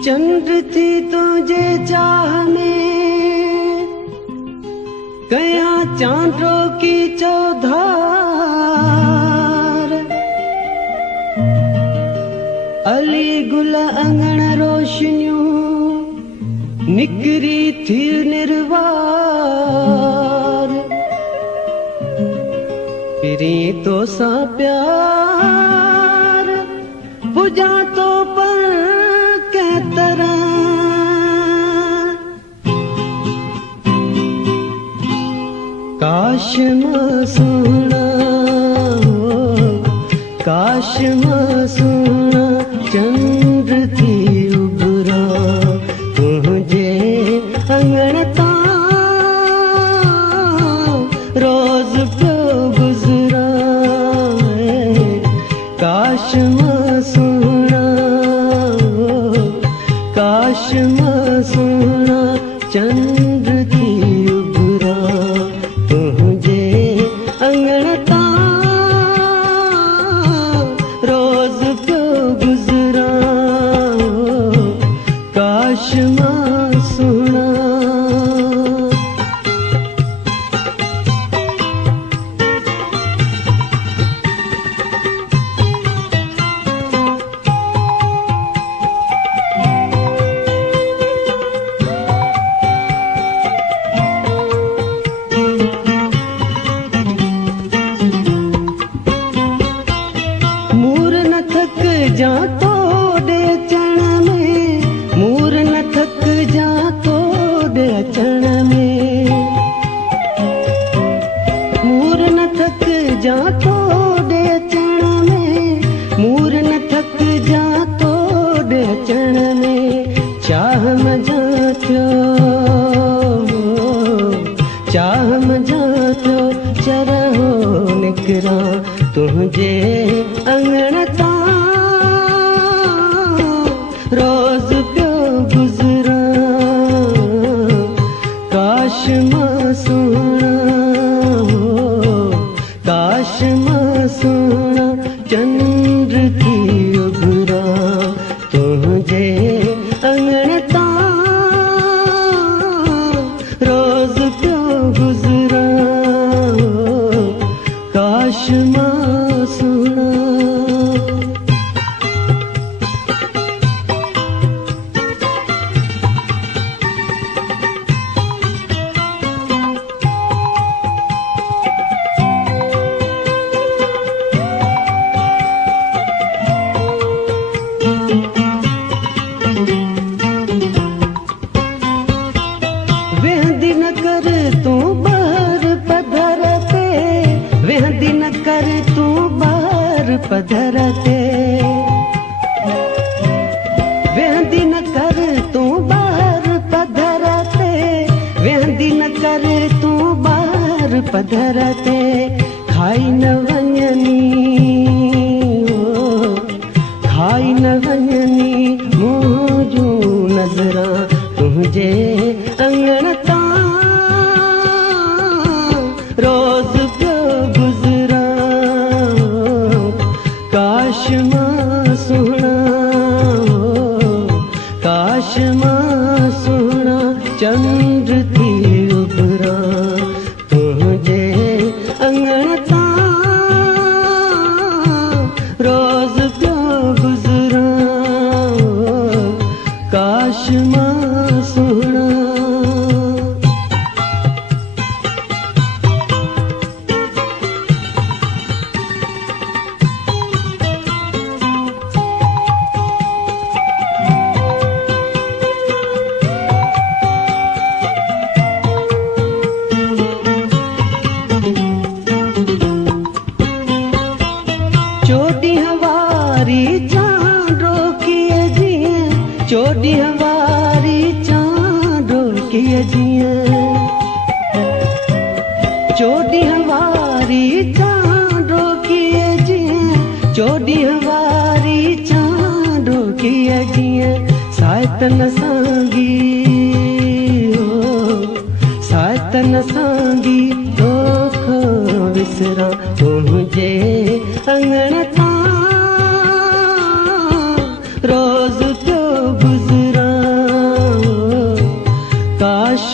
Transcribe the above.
चंद्र थी तुझे चाह में, कया चांदों की चौधार। अली गुल अंगण रोशनियों निकरी थी निर्वार। फिरी तो सा प्यार बुझा तो पर तरह काश मासूना, काश मासूना चंद्र थी उभरा तुझे अंगणता रोज पे गुजरा। काश मासूना, काश मासूना चंद्र थी उभरा तुझे अंगणता रोज पे गुजरा। काश मासूना जा तो दे चण में, मूर न थक जा तो दे चण में। मूर न थक जा तो दे चण में, मूर न थक जा तो दे चण में। चाह मजा थियो, चाह मजा थियो चरहो निकरा तुझे अंगणता रोज प्यो गुजरा। काश मासूना, काश मासूना चंद्र थी उभरा तुझे अंगणता रोज प्यो गुजरा। काश मासूना तू बाहर पधरते, वेहदी न कर तू बाहर पधरते। वेहदी न कर तू बाहर पधरते, वेहदी न कर तू बाहर पधरते। खाई न वञनी, खाई न वञनी मुंहुं जूं नज़रां तुझे अंगणता रोज प्यो गुजरा। काश मासूना, काश मासूना चंद्र थी उभरा तुझे अंगणता चोॾींहं वारी चांडो कीअ जीअं चोॾींहं वारी चांडो कीअ जीअं साइतन सांगी साइतन सांगी तोखो विसरां तुंहिंजे अंगण तां रोज़ पियो गुज़रां काश